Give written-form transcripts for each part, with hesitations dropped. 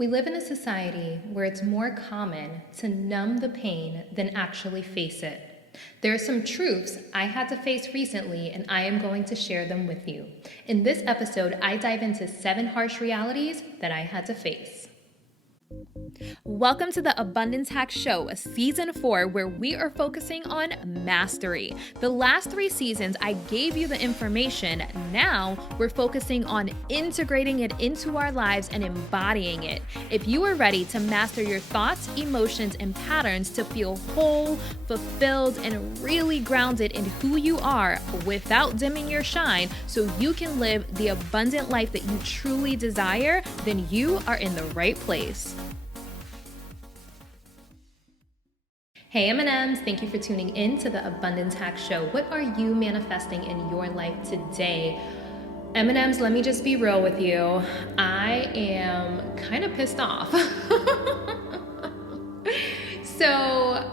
We live in a society where it's more common to numb the pain than actually face it. There are some truths I had to face recently, and I am going to share them with you. In this episode, I dive into 7 harsh realities that I had to face. Welcome to the Abundance Hack Show, Season 4, where we are focusing on mastery. The last 3 seasons, I gave you the information. Now, we're focusing on integrating it into our lives and embodying it. If you are ready to master your thoughts, emotions, and patterns to feel whole, fulfilled, and really grounded in who you are without dimming your shine so you can live the abundant life that you truly desire, then you are in the right place. Hey M&Ms, thank you for tuning in to the Abundance Hack Show. What are you manifesting in your life today? M&Ms, let me just be real with you. I am kind of pissed off. So,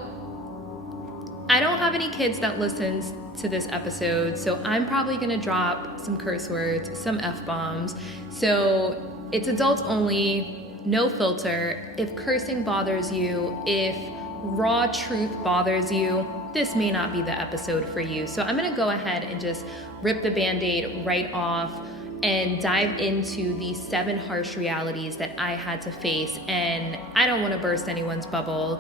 I don't have any kids that listens to this episode, so I'm probably gonna drop some curse words, some F-bombs. So, it's adults only, no filter. If cursing bothers you, if raw truth bothers you, this may not be the episode for you. So I'm gonna go ahead and just rip the band-aid right off and dive into these 7 harsh realities that I had to face. And I don't want to burst anyone's bubble.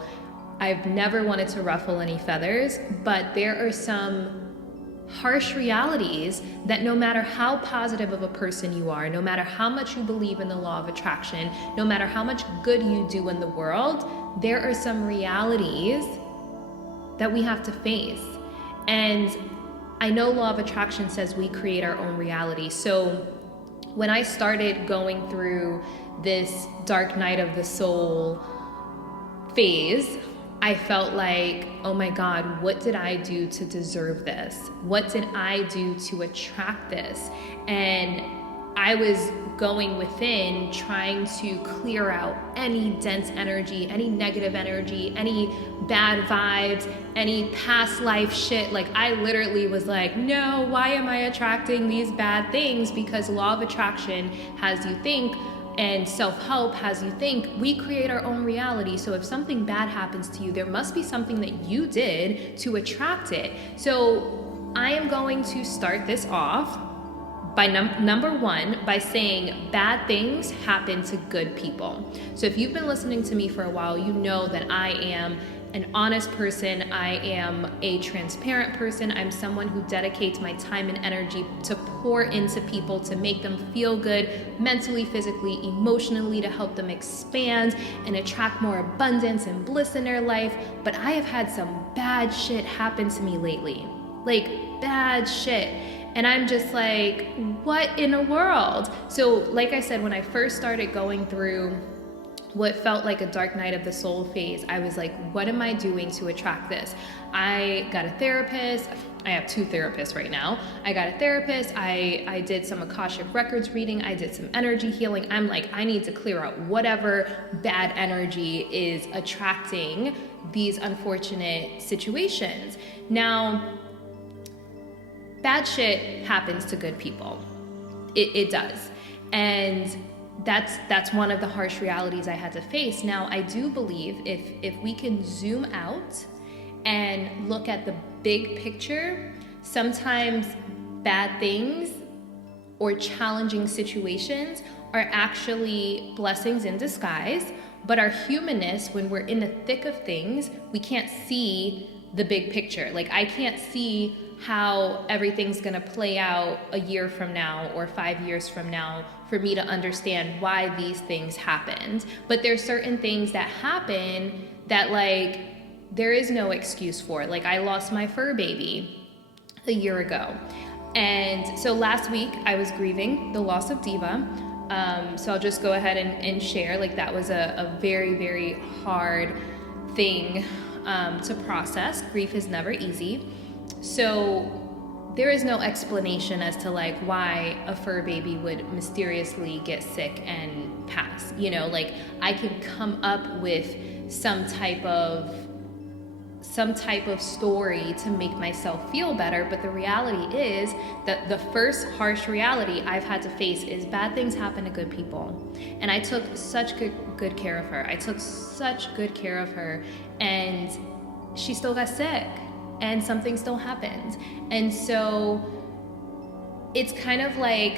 I've never wanted to ruffle any feathers, but there are some harsh realities that no matter how positive of a person you are, no matter how much you believe in the law of attraction, no matter how much good you do in the world, there are some realities that we have to face. And I know law of attraction says we create our own reality. So when I started going through this dark night of the soul phase, I felt like, oh my God, what did I do to deserve this? What did I do to attract this? And I was going within trying to clear out any dense energy, any negative energy, any bad vibes, any past life shit. Like I literally was like, no, why am I attracting these bad things? Because law of attraction has you think, and self-help has you think we create our own reality. So if something bad happens to you, there must be something that you did to attract it. So I am going to start this off by number 1 by saying bad things happen to good people. So if you've been listening to me for a while, you know that I am an honest person. I am a transparent person. I'm someone who dedicates my time and energy to pour into people, to make them feel good mentally, physically, emotionally, to help them expand and attract more abundance and bliss in their life. But I have had some bad shit happen to me lately, like bad shit. And I'm just like, what in the world? So like I said, when I first started going through what felt like a dark night of the soul phase, I was like, what am I doing to attract this? I got a therapist. I have 2 therapists right now. I got a therapist. I did some Akashic Records reading. I did some energy healing. I'm like, I need to clear out whatever bad energy is attracting these unfortunate situations. Now, bad shit happens to good people. It does. And that's one of the harsh realities I had to face. Now, I do believe if we can zoom out and look at the big picture, sometimes bad things or challenging situations are actually blessings in disguise. But our humanness, when we're in the thick of things, we can't see the big picture. Like I can't see how everything's gonna play out a year from now or 5 years from now for me to understand why these things happened. But there's certain things that happen that like there is no excuse for. Like I lost my fur baby a year ago. And so last week I was grieving the loss of Diva. So I'll just go ahead and share, like that was a very, very hard thing to process. Grief is never easy. So there is no explanation as to like why a fur baby would mysteriously get sick and pass. You know, like I can come up with some type of some type of story to make myself feel better. But the reality is that the first harsh reality I've had to face is bad things happen to good people. And I took such good care of her. I took such good care of her, and she still got sick, and something still happened. And so it's kind of like,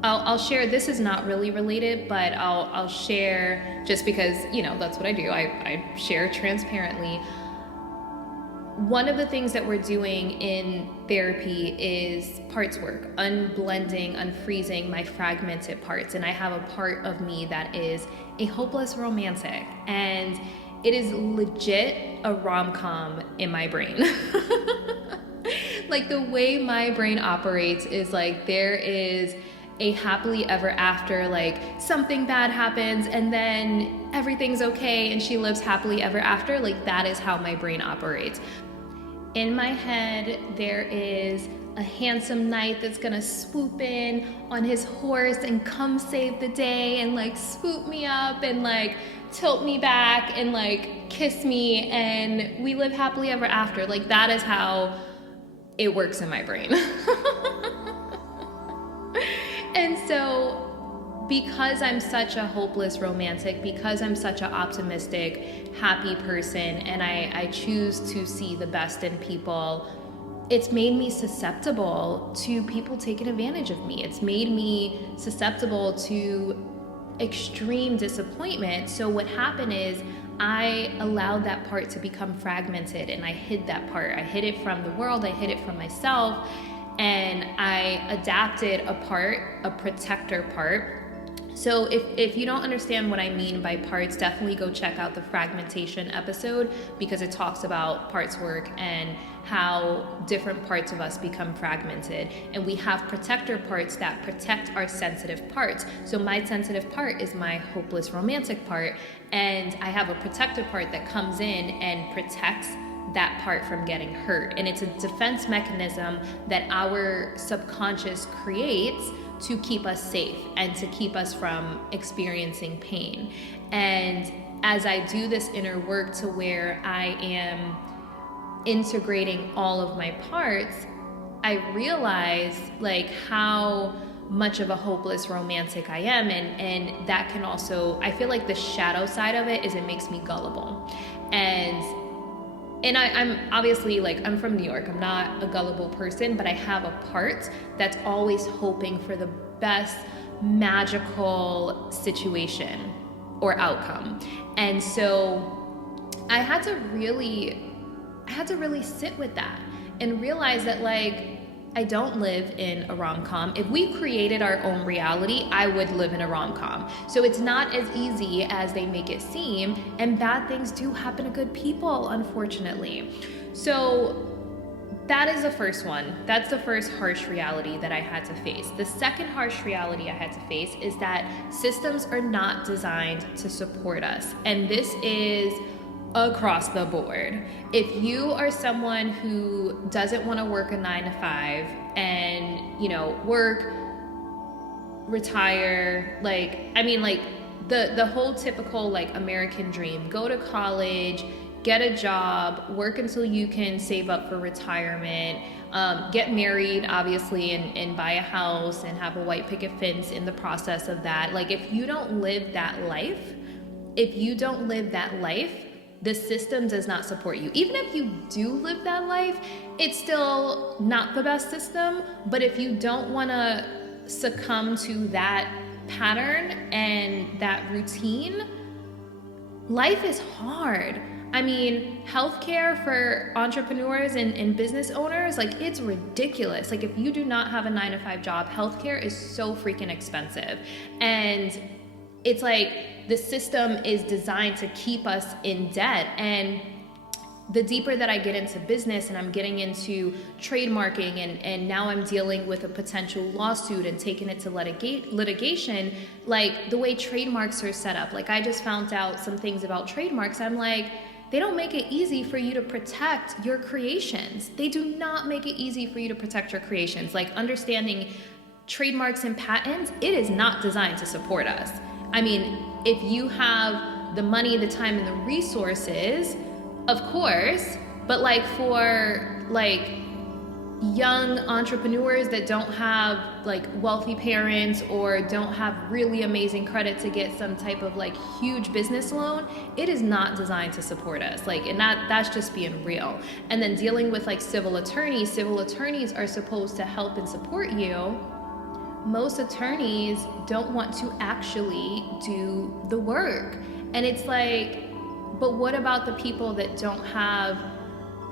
I'll share, this is not really related, but I'll share just because, that's what I do. I share transparently. One of the things that we're doing in therapy is parts work, unblending, unfreezing my fragmented parts. And I have a part of me that is a hopeless romantic, and it is legit a rom-com in my brain. Like, the way my brain operates is like, there is a happily ever after, like something bad happens and then everything's okay and she lives happily ever after. Like, that is how my brain operates. In my head, there is a handsome knight that's gonna swoop in on his horse and come save the day and like swoop me up and like tilt me back and like kiss me, and we live happily ever after. Like, that is how it works in my brain. And so, because I'm such a hopeless romantic, because I'm such an optimistic, happy person, and I choose to see the best in people, it's made me susceptible to people taking advantage of me. It's made me susceptible to extreme disappointment. So what happened is, I allowed that part to become fragmented, and I hid that part. I hid it from the world, I hid it from myself, and I adapted a part, a protector part. So if you don't understand what I mean by parts, definitely go check out the fragmentation episode, because it talks about parts work and how different parts of us become fragmented. And we have protector parts that protect our sensitive parts. So my sensitive part is my hopeless romantic part, and I have a protector part that comes in and protects that part from getting hurt. And it's a defense mechanism that our subconscious creates to keep us safe and to keep us from experiencing pain. And as I do this inner work to where I am integrating all of my parts, I realize like how much of a hopeless romantic I am. And that can also, I feel like the shadow side of it is it makes me gullible. And I'm obviously, like, I'm from New York. I'm not a gullible person, but I have a part that's always hoping for the best magical situation or outcome. And so I had to really sit with that and realize that, like, I don't live in a rom-com. If we created our own reality, I would live in a rom-com. So it's not as easy as they make it seem, and bad things do happen to good people, unfortunately. So that is the first one. That's the first harsh reality that I had to face. The second harsh reality I had to face is that systems are not designed to support us. And this is across the board. If you are someone who doesn't want to work a 9-to-5 and, work, retire, the whole typical American dream, go to college, get a job, work until you can save up for retirement, get married, obviously, and buy a house and have a white picket fence in the process of that. Like, if you don't live that life, the system does not support you. Even if you do live that life, it's still not the best system. But if you don't want to succumb to that pattern and that routine, life is hard. I mean, healthcare for entrepreneurs and business owners, it's ridiculous. If you do not have a 9-to-5 job, healthcare is so freaking expensive. And it's the system is designed to keep us in debt. And the deeper that I get into business and I'm getting into trademarking and now I'm dealing with a potential lawsuit and taking it to litigation, the way trademarks are set up, I just found out some things about trademarks. I'm they don't make it easy for you to protect your creations. They do not make it easy for you to protect your creations. Understanding trademarks and patents, it is not designed to support us. I mean, if you have the money, the time, and the resources, of course, but like for like young entrepreneurs that don't have like wealthy parents or don't have really amazing credit to get some type of like huge business loan, it is not designed to support us. Like, and that's just being real. And then dealing with like civil attorneys are supposed to help and support you. Most attorneys don't want to actually do the work. And it's like, but what about the people that don't have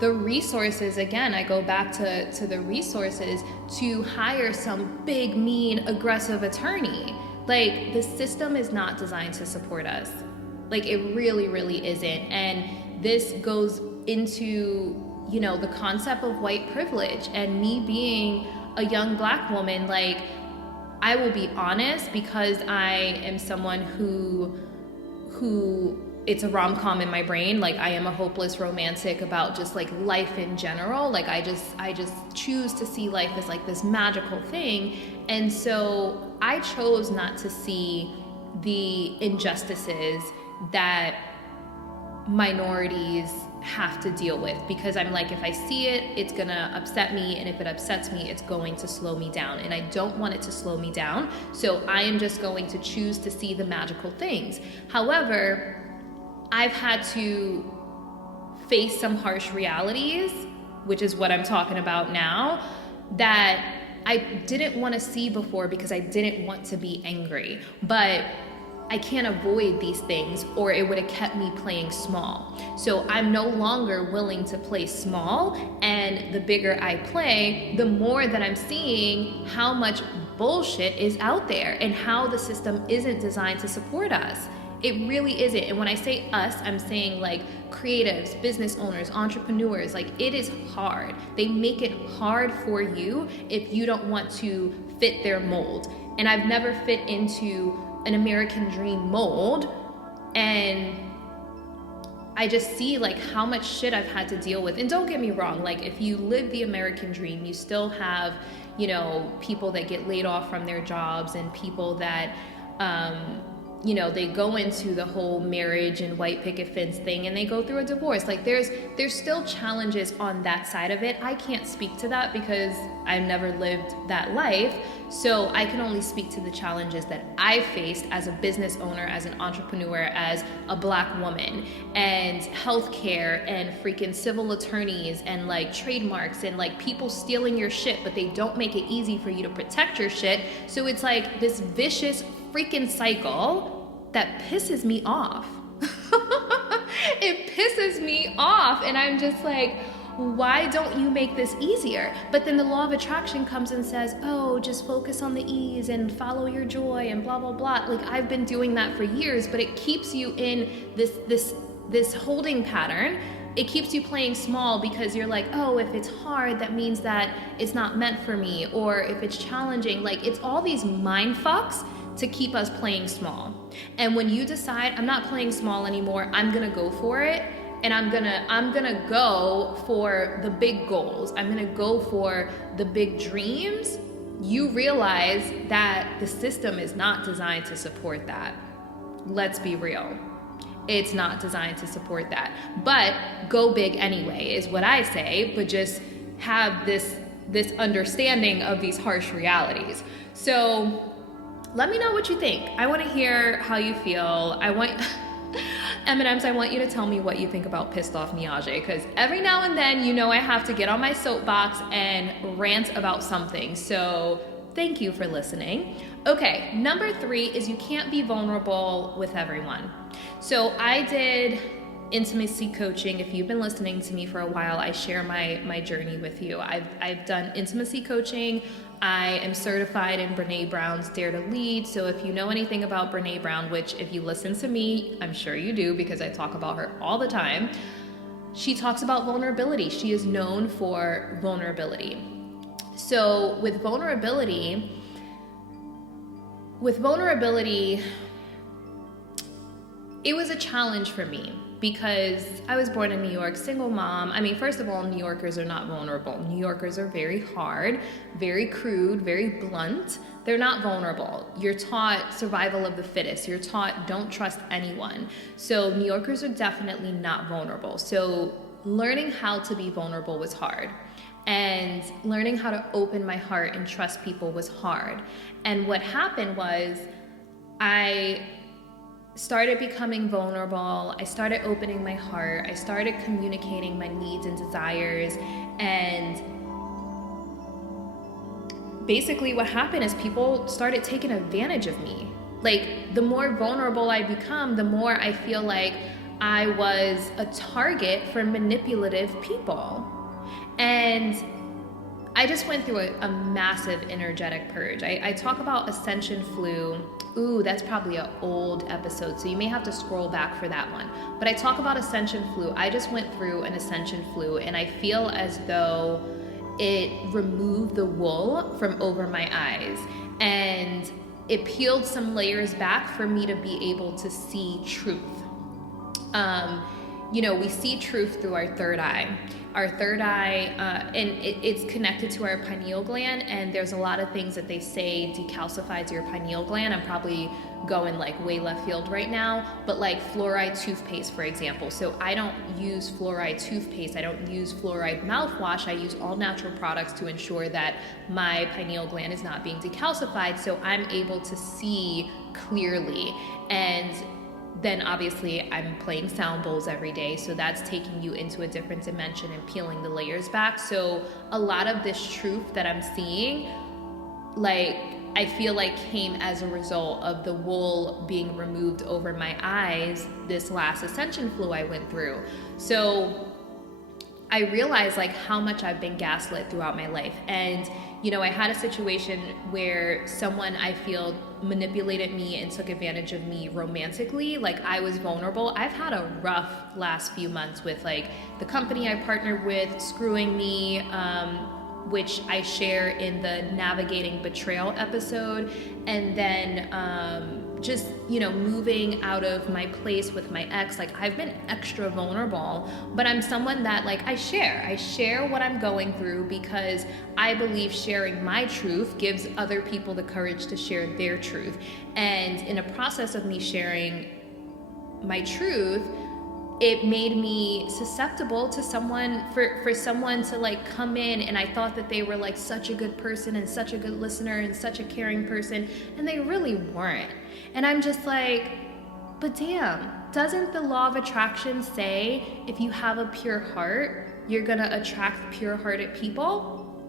the resources? Again, I go back to the resources to hire some big, mean, aggressive attorney. Like, the system is not designed to support us. Like, it really, really isn't. And this goes into, you know, the concept of white privilege. And me being a young Black woman, like, I will be honest, because I am someone who it's a rom-com in my brain. Like, I am a hopeless romantic about just like life in general. Like, I just choose to see life as like this magical thing. And so I chose not to see the injustices that minorities have to deal with, because I'm like, if I see it, it's gonna upset me, and if it upsets me, it's going to slow me down, and I don't want it to slow me down. So I am just going to choose to see the magical things. However, I've had to face some harsh realities, which is what I'm talking about now, that I didn't want to see before because I didn't want to be angry. But I can't avoid these things, or it would have kept me playing small. So I'm no longer willing to play small, and the bigger I play, the more that I'm seeing how much bullshit is out there and how the system isn't designed to support us. It really isn't. And when I say us, I'm saying like creatives, business owners, entrepreneurs. Like, it is hard. They make it hard for you if you don't want to fit their mold. And I've never fit into an American dream mold, and I just see like how much shit I've had to deal with. And don't get me wrong, like, if you live the American dream, you still have, you know, people that get laid off from their jobs, and people that you know, they go into the whole marriage and white picket fence thing, and they go through a divorce. Like, there's still challenges on that side of it. I can't speak to that because I've never lived that life. So I can only speak to the challenges that I faced as a business owner, as an entrepreneur, as a Black woman, and healthcare, and freaking civil attorneys, and like trademarks, and like people stealing your shit, but they don't make it easy for you to protect your shit. So it's like this vicious freaking cycle that pisses me off. It pisses me off, and I'm just like, why don't you make this easier? But then the law of attraction comes and says, oh, just focus on the ease and follow your joy and blah, blah, blah. Like, I've been doing that for years, but it keeps you in this holding pattern. It keeps you playing small because you're like, oh, if it's hard, that means that it's not meant for me. Or if it's challenging, like, it's all these mind fucks to keep us playing small. And when you decide, I'm not playing small anymore, I'm gonna go for it, and I'm gonna go for the big goals, I'm gonna go for the big dreams, you realize that the system is not designed to support that. Let's be real. It's not designed to support that. But go big anyway is what I say, but just have this understanding of these harsh realities. So let me know what you think. I want to hear how you feel. I want M&Ms, I want you to tell me what you think about pissed off Niajae, because every now and then, you know, I have to get on my soapbox and rant about something. So thank you for listening. Okay, number 3 is you can't be vulnerable with everyone. So I did intimacy coaching. If you've been listening to me for a while, I share my journey with you. I've done intimacy coaching. I am certified in Brené Brown's Dare to Lead. So if you know anything about Brené Brown, which if you listen to me, I'm sure you do because I talk about her all the time, she talks about vulnerability. She is known for vulnerability. So with vulnerability, it was a challenge for me because I was born in New York, single mom. I mean, first of all, New Yorkers are not vulnerable. New Yorkers are very hard, very crude, very blunt. They're not vulnerable. You're taught survival of the fittest. You're taught don't trust anyone. So New Yorkers are definitely not vulnerable. So learning how to be vulnerable was hard. And learning how to open my heart and trust people was hard. And what happened was I started becoming vulnerable. I started opening my heart. I started communicating my needs and desires. And basically what happened is people started taking advantage of me. Like, the more vulnerable I become, the more I feel like I was a target for manipulative people. And I just went through a massive energetic purge. I talk about ascension flu. Ooh, that's probably an old episode, so you may have to scroll back for that one. But I talk about ascension flu. I just went through an ascension flu, and I feel as though it removed the wool from over my eyes. And it peeled some layers back for me to be able to see truth. We see truth through our third eye. Our third eye, and it's connected to our pineal gland, and there's a lot of things that they say decalcifies your pineal gland. I'm probably going like way left field right now, but like fluoride toothpaste, for example. So I don't use fluoride toothpaste. I don't use fluoride mouthwash. I use all natural products to ensure that my pineal gland is not being decalcified, so I'm able to see clearly. And then obviously I'm playing sound bowls every day, so that's taking you into a different dimension and peeling the layers back. So a lot of this truth that I'm seeing, like, I feel like came as a result of the wool being removed over my eyes this last ascension flu I went through. So I realized like how much I've been gaslit throughout my life. And I had a situation where someone I feel manipulated me and took advantage of me romantically. Like, I was vulnerable. I've had a rough last few months with like the company I partnered with screwing me, which I share in the Navigating Betrayal episode. And then just, moving out of my place with my ex. Like, I've been extra vulnerable, but I'm someone that like I share what I'm going through, because I believe sharing my truth gives other people the courage to share their truth. And in a process of me sharing my truth, it made me susceptible to someone, for someone to like come in, and I thought that they were like such a good person and such a good listener and such a caring person, and they really weren't. And I'm just like, but damn, doesn't the law of attraction say if you have a pure heart, you're gonna attract pure-hearted people?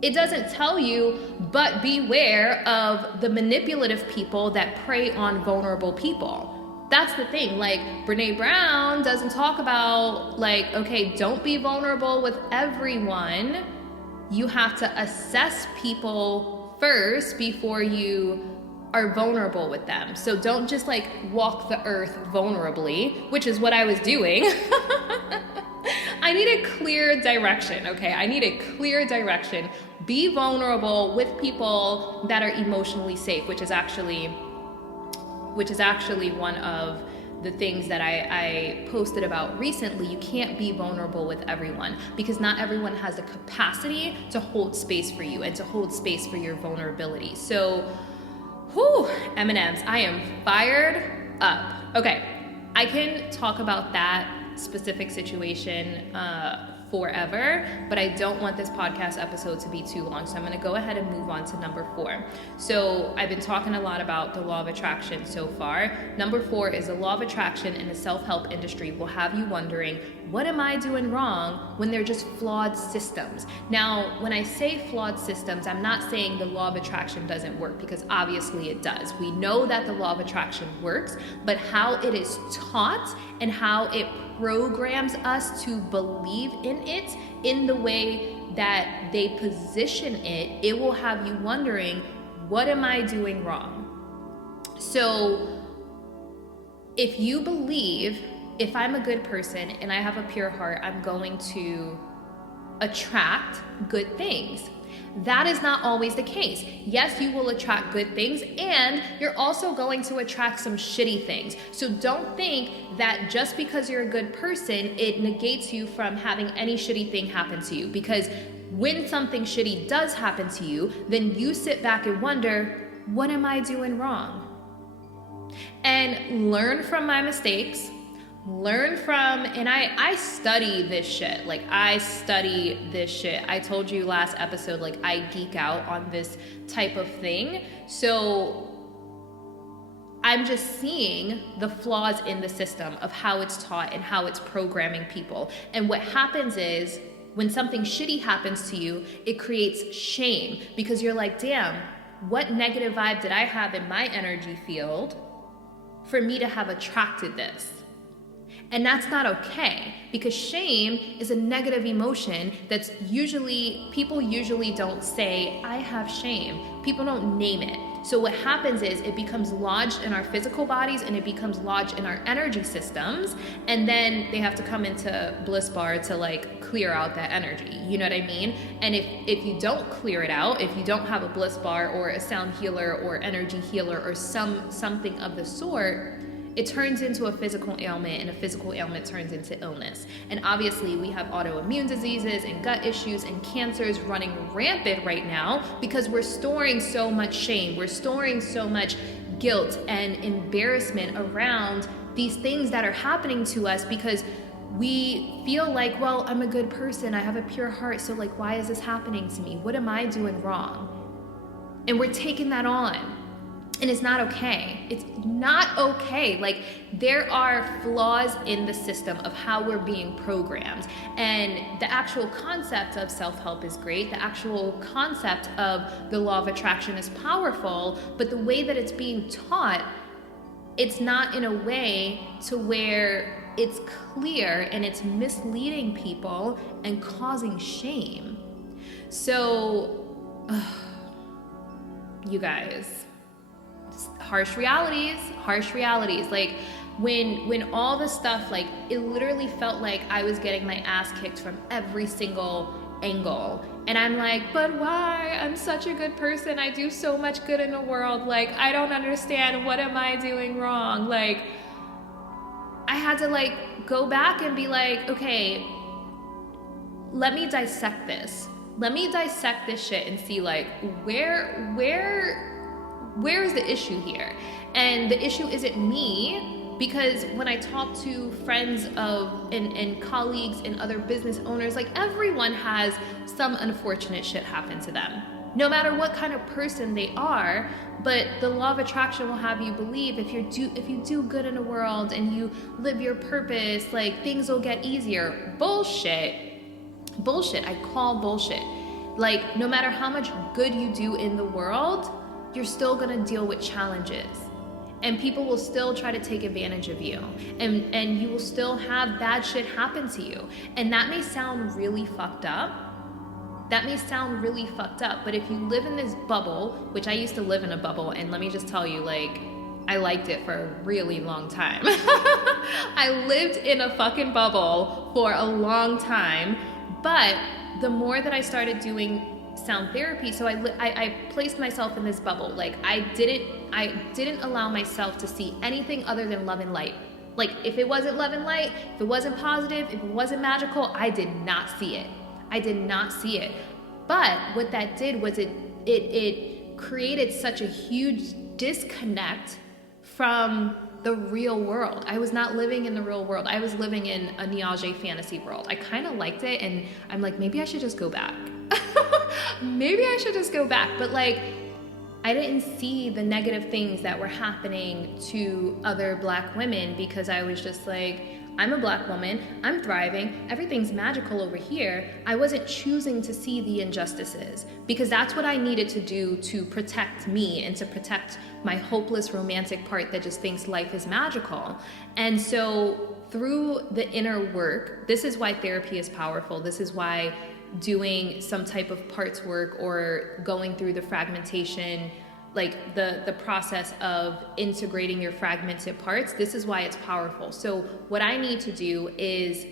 It doesn't tell you, but beware of the manipulative people that prey on vulnerable people. That's the thing. Like, Brene Brown doesn't talk about like, okay, don't be vulnerable with everyone. You have to assess people first before you are vulnerable with them. So don't just like walk the earth vulnerably, which is what I was doing. I need a clear direction, okay? I need a clear direction. Be vulnerable with people that are emotionally safe, which is actually one of the things that I posted about recently. You can't be vulnerable with everyone, because not everyone has the capacity to hold space for you and to hold space for your vulnerability. So, M&Ms, I am fired up. Okay, I can talk about that specific situation forever, but I don't want this podcast episode to be too long, so I'm going to go ahead and move on to number 4. So I've been talking a lot about the law of attraction so far. Number 4 is the law of attraction in the self-help industry will have you wondering, what am I doing wrong, when they're just flawed systems? Now, when I say flawed systems, I'm not saying the law of attraction doesn't work, because obviously it does. We know that the law of attraction works, but how it is taught and how it programs us to believe in it in the way that they position it, it will have you wondering, what am I doing wrong? So if you believe, if I'm a good person and I have a pure heart, I'm going to attract good things. That is not always the case. Yes, you will attract good things, and you're also going to attract some shitty things. So don't think that just because you're a good person, it negates you from having any shitty thing happen to you. Because when something shitty does happen to you, then you sit back and wonder, what am I doing wrong? And learn from my mistakes. Learn from, and I study this shit. Like, I study this shit. I told you last episode, like, I geek out on this type of thing. So I'm just seeing the flaws in the system of how it's taught and how it's programming people. And what happens is, when something shitty happens to you, it creates shame, because you're like, damn, what negative vibe did I have in my energy field for me to have attracted this? And that's not okay, because shame is a negative emotion that's people usually don't say, I have shame. People don't name it. So what happens is it becomes lodged in our physical bodies and it becomes lodged in our energy systems. And then they have to come into Bliss Bar to like clear out that energy. You know what I mean? And if you don't clear it out, if you don't have a Bliss Bar or a sound healer or energy healer or something of the sort, it turns into a physical ailment, and a physical ailment turns into illness. And obviously we have autoimmune diseases and gut issues and cancers running rampant right now because we're storing so much shame. We're storing so much guilt and embarrassment around these things that are happening to us because we feel like, well, I'm a good person. I have a pure heart. So like, why is this happening to me? What am I doing wrong? And we're taking that on. And it's not okay. It's not okay. Like, there are flaws in the system of how we're being programmed. And the actual concept of self-help is great. The actual concept of the law of attraction is powerful. But the way that it's being taught, it's not in a way to where it's clear, and it's misleading people and causing shame. So, you guys, harsh realities. Like, when all the stuff, like, it literally felt like I was getting my ass kicked from every single angle. And I'm like, but why? I'm such a good person. I do so much good in the world. Like, I don't understand. What am I doing wrong? Like, I had to like go back and be like, okay, let me dissect this. Let me dissect this shit and see like where is the issue here? And the issue isn't me, because when I talk to friends of and colleagues and other business owners, like, everyone has some unfortunate shit happen to them, no matter what kind of person they are. But the law of attraction will have you believe if you do good in the world and you live your purpose, like, things will get easier. Bullshit. I call bullshit. Like, no matter how much good you do in the world, you're still gonna deal with challenges, and people will still try to take advantage of you, and you will still have bad shit happen to you. And that may sound really fucked up. But if you live in this bubble, which I used to live in a bubble, and let me just tell you, like, I liked it for a really long time. I lived in a fucking bubble for a long time, but the more that I started doing sound therapy, so I placed myself in this bubble. Like, I didn't allow myself to see anything other than love and light. Like, if it wasn't love and light, if it wasn't positive, if it wasn't magical, I did not see it. But what that did was it created such a huge disconnect from the real world. I was not living in the real world. I was living in a Niajae fantasy world. I kind of liked it, and I'm like, maybe I should just go back. But like, I didn't see the negative things that were happening to other Black women, because I was just like, I'm a Black woman, I'm thriving, everything's magical over here. I wasn't choosing to see the injustices, because that's what I needed to do to protect me and to protect my hopeless romantic part that just thinks life is magical. And so through the inner work, this is why therapy is powerful. This is why doing some type of parts work or going through the fragmentation, like the process of integrating your fragmented parts, this is why it's powerful. So what I need to do is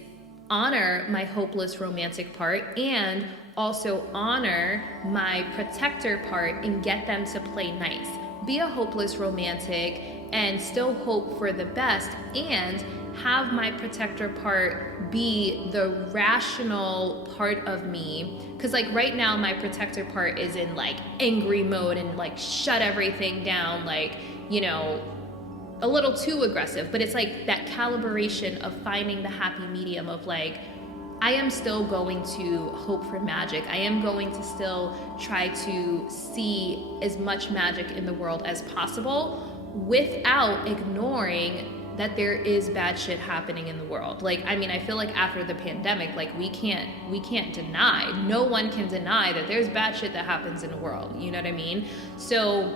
honor my hopeless romantic part and also honor my protector part and get them to play nice. Be a hopeless romantic and still hope for the best, and have my protector part be the rational part of me. Because like right now my protector part is in like angry mode and like shut everything down, like, you know, a little too aggressive. But it's like that calibration of finding the happy medium of like, I am still going to hope for magic. I am going to still try to see as much magic in the world as possible without ignoring that there is bad shit happening in the world. Like, I mean, I feel like after the pandemic, like we can't deny, no one can deny that there's bad shit that happens in the world. You know what I mean? So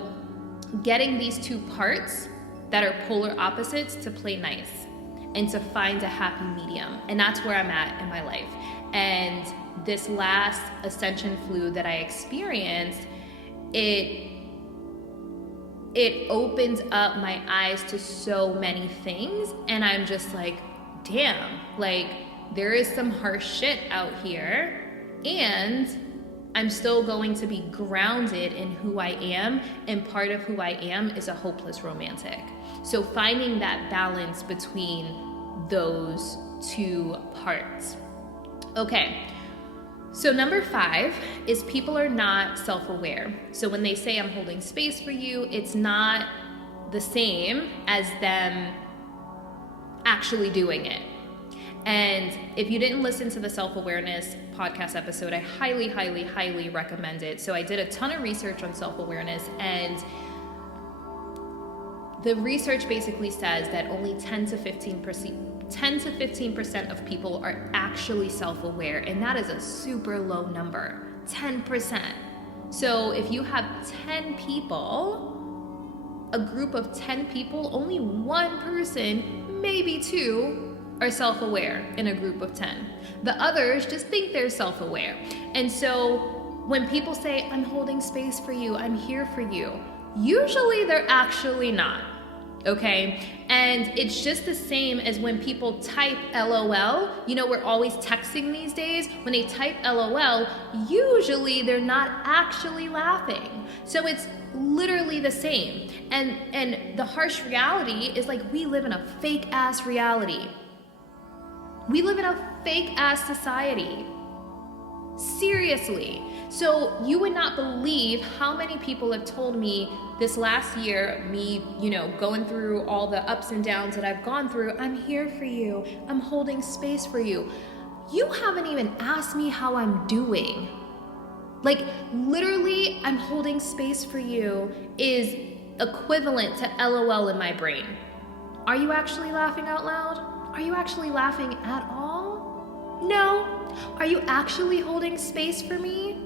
getting these two parts that are polar opposites to play nice and to find a happy medium. And that's where I'm at in my life. And this last ascension flu that I experienced, it opened up my eyes to so many things. And I'm just like, damn, like there is some harsh shit out here. And I'm still going to be grounded in who I am. And part of who I am is a hopeless romantic. So finding that balance between those two parts. Okay. So number 5 is people are not self-aware. So when they say I'm holding space for you, it's not the same as them actually doing it. And if you didn't listen to the self-awareness podcast episode, I highly, highly, highly recommend it. So I did a ton of research on self-awareness, and the research basically says that only 10 to 15% of people are actually self-aware, and that is a super low number, 10%. So if you have 10 people, a group of 10 people, only one person, maybe 2, are self-aware in a group of 10. The others just think they're self-aware. And so when people say, I'm holding space for you, I'm here for you, usually they're actually not. Okay, and it's just the same as when people type LOL. You know, we're always texting these days. When they type LOL, usually they're not actually laughing. So it's literally the same. And the harsh reality is like we live in a fake ass reality. We live in a fake ass society. Seriously. So you would not believe how many people have told me this last year, me, you know, going through all the ups and downs that I've gone through, I'm here for you. I'm holding space for you. You haven't even asked me how I'm doing. Like literally, I'm holding space for you is equivalent to LOL in my brain. Are you actually laughing out loud? Are you actually laughing at all? No. Are you actually holding space for me?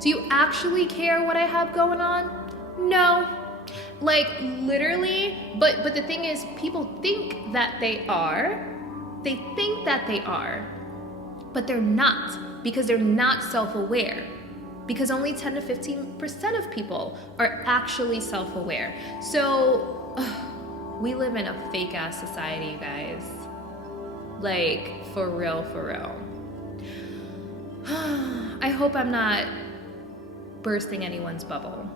Do you actually care what I have going on? No. Like literally, but the thing is, people think that they are. They think that they are, but they're not, because they're not self-aware. Because only 10 to 15% of people are actually self-aware. So we live in a fake ass society, you guys. Like for real, for real. I hope I'm not bursting anyone's bubble,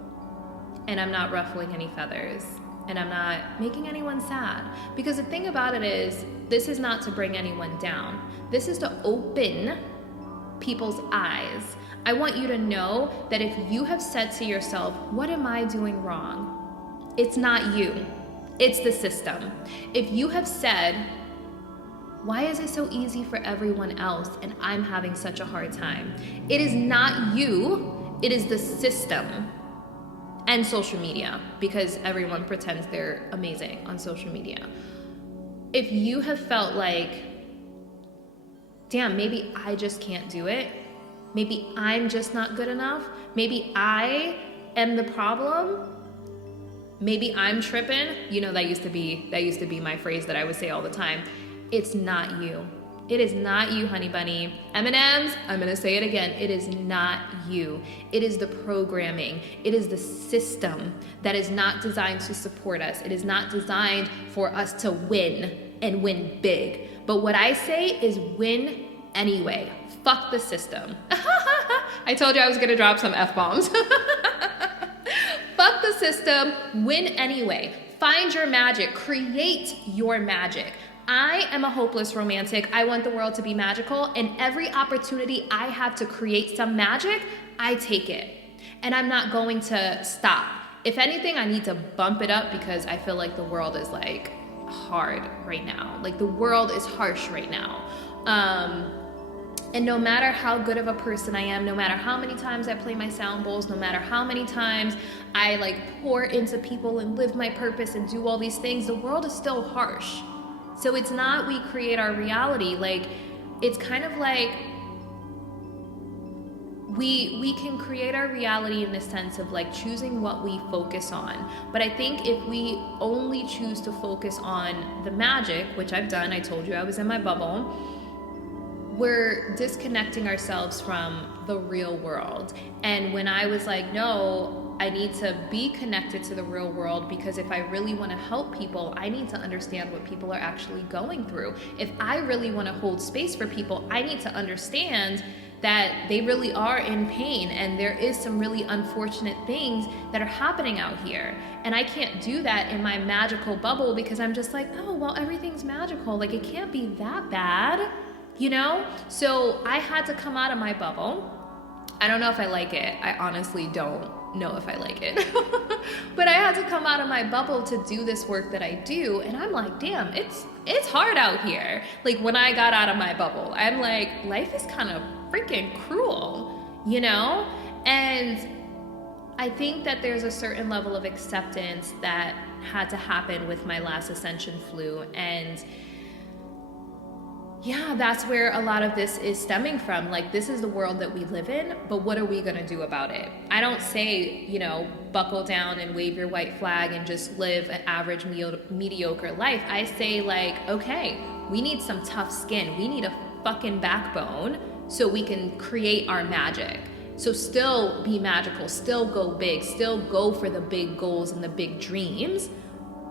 and I'm not ruffling any feathers, and I'm not making anyone sad. Because the thing about it is, this is not to bring anyone down. This is to open people's eyes. I want you to know that if you have said to yourself, what am I doing wrong? It's not you. It's the system. If you have said, why is it so easy for everyone else and I'm having such a hard time? It is not you, it is the system and social media, because everyone pretends they're amazing on social media. If you have felt like, damn, maybe I just can't do it, maybe I'm just not good enough, maybe I am the problem, maybe I'm tripping, you know, that used to be my phrase that I would say all the time. It's not you. It is not you, honey bunny. M&Ms, I'm gonna say it again. It is not you. It is the programming. It is the system that is not designed to support us. It is not designed for us to win. and win big. But what I say is win anyway. Fuck the system. I told you I was gonna drop some F-bombs. Fuck the system, win anyway. Find your magic, create your magic. I am a hopeless romantic. I want the world to be magical, and every opportunity I have to create some magic, I take it. And I'm not going to stop. If anything, I need to bump it up because I feel like the world is like hard right now. Like the world is harsh right now. And no matter how good of a person I am, no matter how many times I play my sound bowls, no matter how many times I like pour into people and live my purpose and do all these things, the world is still harsh. So it's not we create our reality. Like, it's kind of like we can create our reality in the sense of like choosing what we focus on. But I think if we only choose to focus on the magic, which I've done, I told you I was in my bubble, we're disconnecting ourselves from the real world. And when I was like, no, I need to be connected to the real world, because if I really want to help people, I need to understand what people are actually going through. If I really want to hold space for people, I need to understand that they really are in pain and there is some really unfortunate things that are happening out here. And I can't do that in my magical bubble because I'm just like, oh, well, everything's magical. Like, it can't be that bad. You know? So I had to come out of my bubble. I don't know if I like it. I honestly don't know if I like it. But I had to come out of my bubble to do this work that I do. And I'm like, damn, it's hard out here. Like, when I got out of my bubble, I'm like, life is kind of freaking cruel, you know? And I think that there's a certain level of acceptance that had to happen with my last Ascension flu. And yeah, that's where a lot of this is stemming from. Like, this is the world that we live in, but what are we gonna do about it? I don't say, you know, buckle down and wave your white flag and just live an average mediocre life. I say, like, okay, we need some tough skin. We need a fucking backbone so we can create our magic. So still be magical, still go big, still go for the big goals and the big dreams,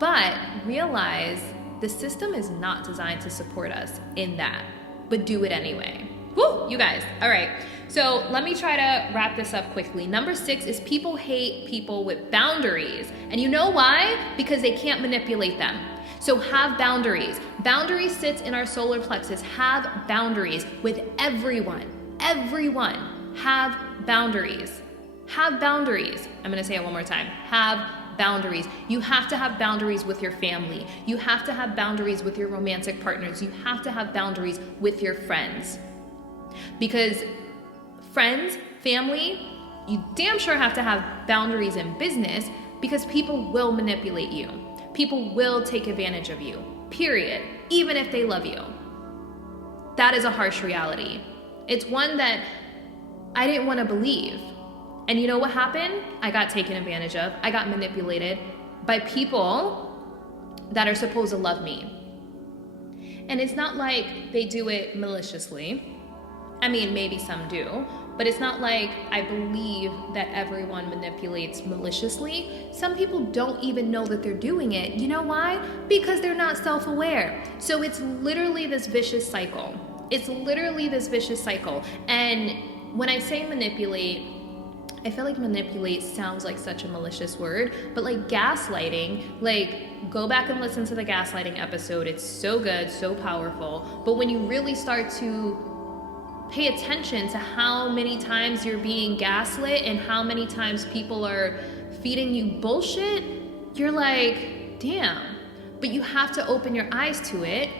but realize the system is not designed to support us in that, but do it anyway. Woo, you guys. All right. So let me try to wrap this up quickly. Number 6 is people hate people with boundaries. And you know why? Because they can't manipulate them. So have boundaries. Boundaries sits in our solar plexus. Have boundaries with everyone. Everyone. Have boundaries. Have boundaries. I'm going to say it one more time. Have boundaries. You have to have boundaries with your family. You have to have boundaries with your romantic partners. You have to have boundaries with your friends. Because friends, family, you damn sure have to have boundaries in business, because people will manipulate you. People will take advantage of you, period, even if they love you. That is a harsh reality. It's one that I didn't want to believe. And you know what happened? I got taken advantage of. I got manipulated by people that are supposed to love me. And it's not like they do it maliciously. I mean, maybe some do, but it's not like I believe that everyone manipulates maliciously. Some people don't even know that they're doing it. You know why? Because they're not self-aware. So it's literally this vicious cycle. It's literally this vicious cycle. And when I say manipulate, I feel like manipulate sounds like such a malicious word, but like gaslighting, like go back and listen to the gaslighting episode. It's so good, so powerful. But when you really start to pay attention to how many times you're being gaslit and how many times people are feeding you bullshit, you're like, damn. But you have to open your eyes to it,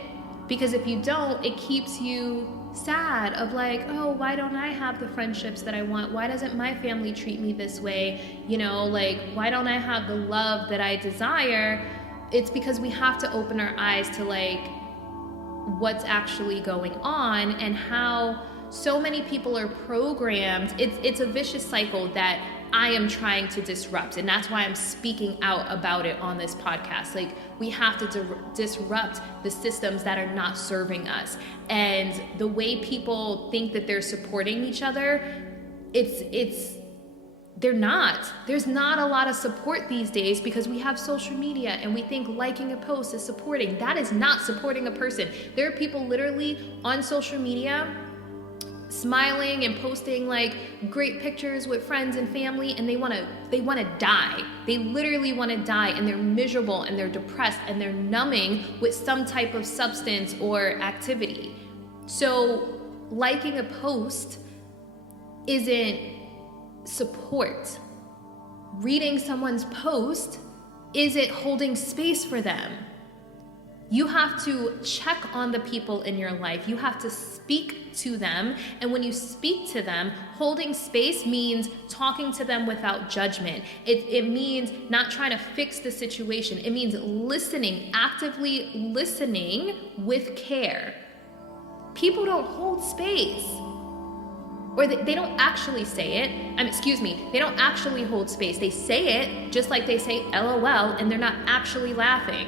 because if you don't, it keeps you sad of like, oh, why don't I have the friendships that I want? Why doesn't my family treat me this way? You know, like, why don't I have the love that I desire? It's because we have to open our eyes to like what's actually going on and how so many people are programmed. It's a vicious cycle that I am trying to disrupt, and that's why I'm speaking out about it on this podcast. Like, we have to disrupt the systems that are not serving us, and the way people think that they're supporting each other, it's they're not. There's not a lot of support these days because we have social media and we think liking a post is supporting. That is not supporting a person. There are people literally on social media smiling and posting like great pictures with friends and family, and they want to die. They literally want to die, and they're miserable and they're depressed and they're numbing with some type of substance or activity. So liking a post isn't support. Reading someone's post isn't holding space for them. You have to check on the people in your life. You have to speak to them. And when you speak to them, holding space means talking to them without judgment. It means not trying to fix the situation. It means listening, actively listening with care. People don't hold space. Or they don't actually say it. They don't actually hold space. They say it just like they say LOL, and they're not actually laughing.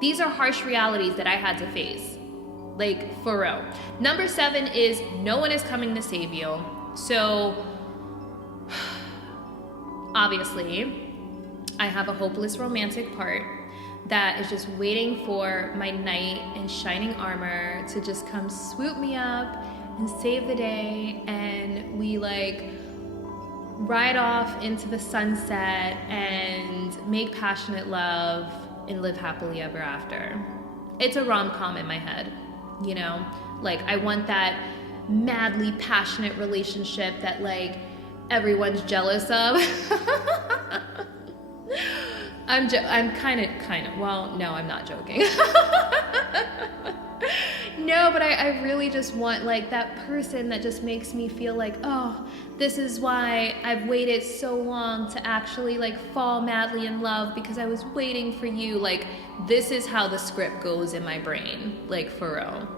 These are harsh realities that I had to face. Like, for real. Number 7 is no one is coming to save you. So, obviously, I have a hopeless romantic part that is just waiting for my knight in shining armor to just come swoop me up and save the day, and we like ride off into the sunset and make passionate love and live happily ever after. It's a rom-com in my head, you know? Like, I want that madly passionate relationship that like everyone's jealous of. I'm kind of, well, no, I'm not joking. No, but I really just want like that person that just makes me feel like, oh, this is why I've waited so long to actually like fall madly in love, because I was waiting for you. Like, this is how the script goes in my brain, like, for real.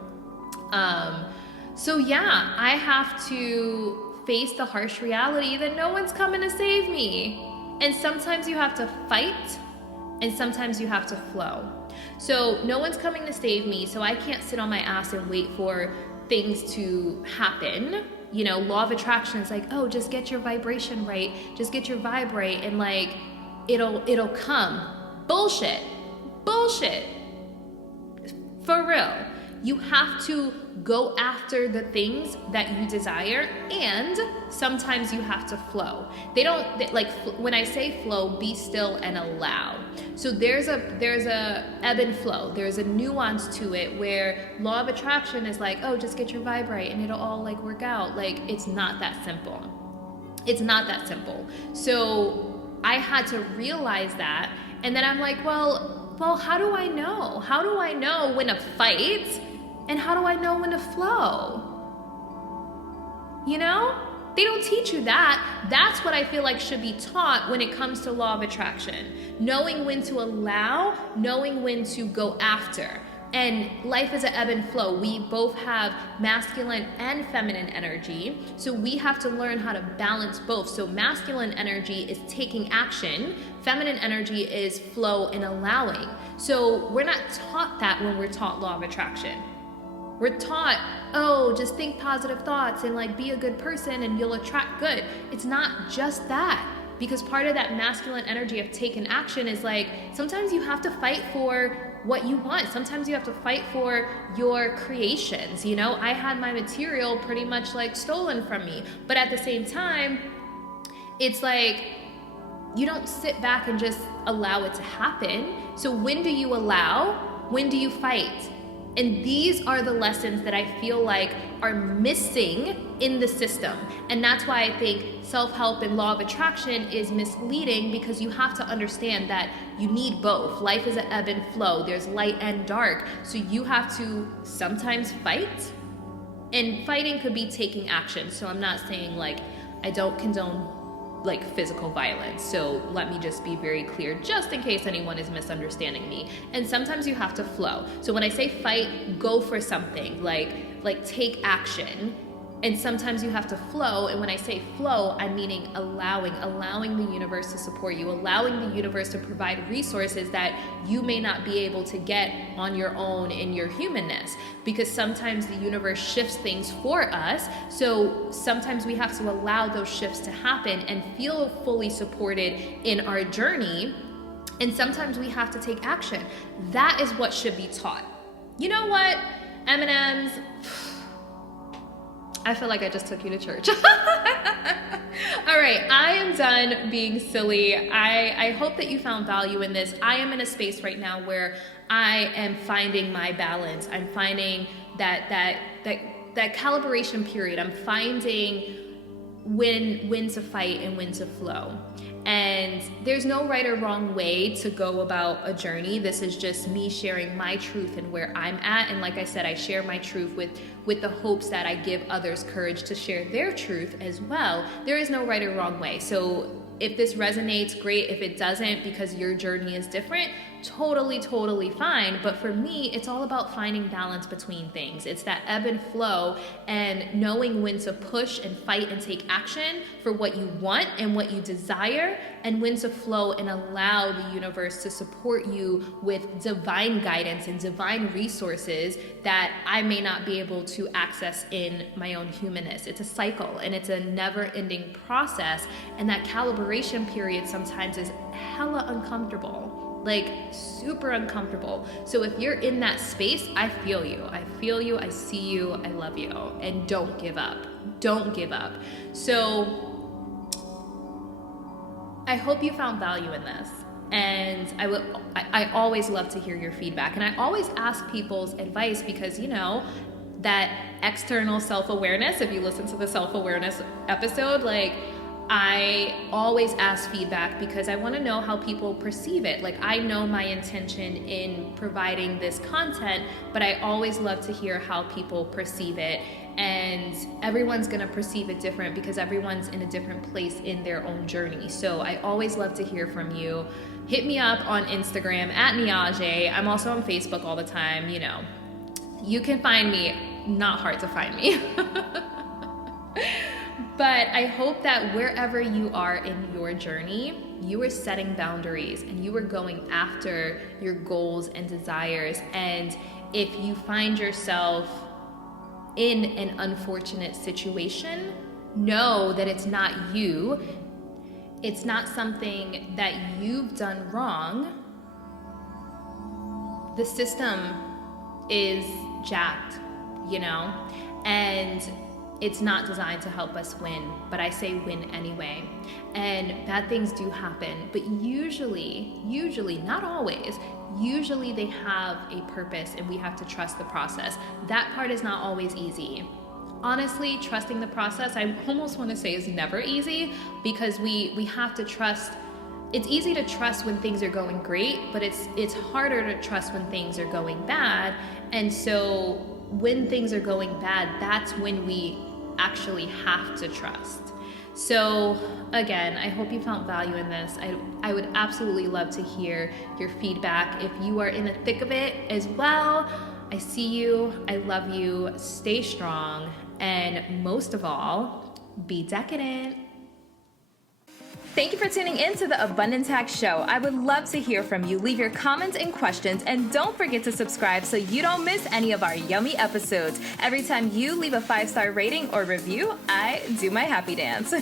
So yeah, I have to face the harsh reality that no one's coming to save me. And sometimes you have to fight, and sometimes you have to flow. So no one's coming to save me, so I can't sit on my ass and wait for things to happen. You know, law of attraction is like, oh, just get your vibration right, just get your vibe right, and like, it'll come. Bullshit. For real. You have to go after the things that you desire, and sometimes you have to flow. When I say flow, be still and allow. So there's a ebb and flow. There's a nuance to it where law of attraction is like, oh, just get your vibe right and it'll all like work out. Like, it's not that simple. It's not that simple. So I had to realize that, and then I'm like, well, how do I know? How do I know when to fight? And how do I know when to flow? You know? They don't teach you that. That's what I feel like should be taught when it comes to law of attraction. Knowing when to allow, knowing when to go after. And life is an ebb and flow. We both have masculine and feminine energy. So we have to learn how to balance both. So masculine energy is taking action. Feminine energy is flow and allowing. So we're not taught that when we're taught law of attraction. We're taught, oh, just think positive thoughts and like be a good person and you'll attract good. It's not just that, because part of that masculine energy of taking action is like, sometimes you have to fight for what you want. Sometimes you have to fight for your creations. You know, I had my material pretty much like stolen from me, but at the same time, it's like, you don't sit back and just allow it to happen. So when do you allow? When do you fight? And these are the lessons that I feel like are missing in the system. And that's why I think self-help and law of attraction is misleading, because you have to understand that you need both. Life is an ebb and flow. There's light and dark. So you have to sometimes fight. And fighting could be taking action. So I'm not saying like, I don't condone like physical violence. So let me just be very clear, just in case anyone is misunderstanding me. And sometimes you have to flow. So when I say fight, go for something, like take action. And sometimes you have to flow. And when I say flow, I'm meaning allowing the universe to support you, allowing the universe to provide resources that you may not be able to get on your own in your humanness. Because sometimes the universe shifts things for us. So sometimes we have to allow those shifts to happen and feel fully supported in our journey. And sometimes we have to take action. That is what should be taught. You know what? M&Ms, I feel like I just took you to church. All right, I am done being silly. I hope that you found value in this. I am in a space right now where I am finding my balance. I'm finding that calibration period. I'm finding when to fight and when to flow. And there's no right or wrong way to go about a journey. This is just me sharing my truth and where I'm at. And like I said, I share my truth with the hopes that I give others courage to share their truth as well. There is no right or wrong way. So if this resonates, great. If it doesn't, because your journey is different, totally fine. But for me, it's all about finding balance between things. It's that ebb and flow and knowing when to push and fight and take action for what you want and what you desire, and when to flow and allow the universe to support you with divine guidance and divine resources that I may not be able to access in my own humanness. It's a cycle and it's a never-ending process, and that calibration period sometimes is hella uncomfortable. Like super uncomfortable. So if you're in that space, I feel you, I see you, I love you, and don't give up. Don't give up. So I hope you found value in this. And I always love to hear your feedback. And I always ask people's advice because, you know, that external self-awareness, if you listen to the self-awareness episode, like, I always ask feedback because I want to know how people perceive it. Like, I know my intention in providing this content, but I always love to hear how people perceive it. And everyone's going to perceive it different because everyone's in a different place in their own journey. So I always love to hear from you. Hit me up on Instagram at Niajae. I'm also on Facebook all the time. You know, you can find me. Not hard to find me. But I hope that wherever you are in your journey, you are setting boundaries and you are going after your goals and desires. And if you find yourself in an unfortunate situation, know that it's not you. It's not something that you've done wrong. The system is jacked, you know, and it's not designed to help us win, but I say win anyway. And bad things do happen, but usually, not always, usually they have a purpose and we have to trust the process. That part is not always easy. Honestly, trusting the process, I almost want to say is never easy because we have to trust. It's easy to trust when things are going great, but it's harder to trust when things are going bad. And so when things are going bad, that's when we actually have to trust. So again, I hope you found value in this. I would absolutely love to hear your feedback. If you are in the thick of it as well, I see you, I love you, stay strong, and most of all, be decadent. Thank you for tuning in to the Abundance Hack Show. I would love to hear from you. Leave your comments and questions, and don't forget to subscribe so you don't miss any of our yummy episodes. Every time you leave a 5-star rating or review, I do my happy dance.